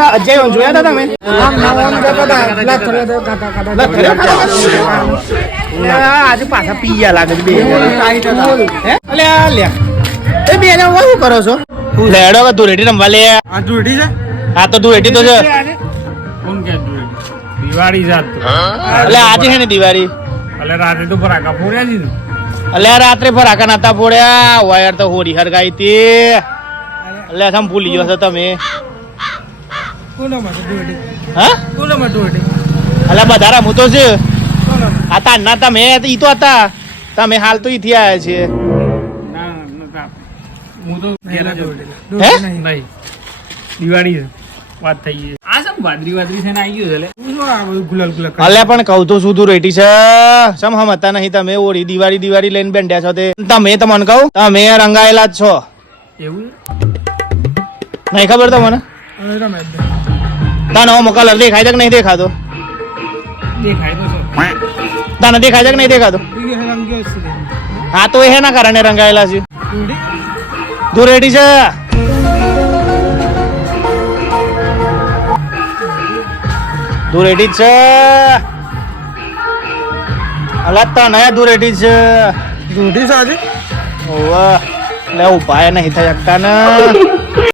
પેલા અજય જોયા હતા તમે? આજે પાછા પી ગયા લાગે છે 2000. લે એ 2000 શું કરો છો? લેડો કે તું રેડી રમવા લે. આ તું રેડી છે? હા તો તું રેડી તો છે. કોણ કે તું દિવાળી જાત એટલે આજે છે ને દિવાળી. એટલે રાતે તો ફરાકા ફોડ્યા છે. એટલે રાત્રે ફરાકા નતા ફોડ્યા વાયર તો હોરી હરગાઈ હતી. એટલે સમ ભૂલી ગયો છો તમે? હા એટલે બધા રમું તો છે. આ તારના તમે ઈ તો હતા, તમે હાલ તો ઈથી આવ્યા છે. હું તો હે નહીં દિવાળી છે વાત થઈ ગઈ. આ સમ વાદરી છે ને આવી ગયું છે ગુલાલ ગુલાલ. અલ્યા પણ કહું તો શું તું રેટી છે? સમ હમ હતા નહીં તમે ઓળી દિવાળી લઈને બેઠ્યા છો તે તમે તમને કહું તમે રંગાયેલા જ છો. એવું નહીં ખબર તમને? તને હું કલર દેખાય છે કે નહીં દેખાતો? દેખાય તો છે. તને દેખાય છે કે નહીં દેખાતો? હા તો એના કારણે રંગાયેલા છે. તું રેડી છે? તું રેડી જ છે? અલા તને તું રેડી છે? રોટી સાથે ઓવા લે ઉપાય નહીં થઈ શકતા ને.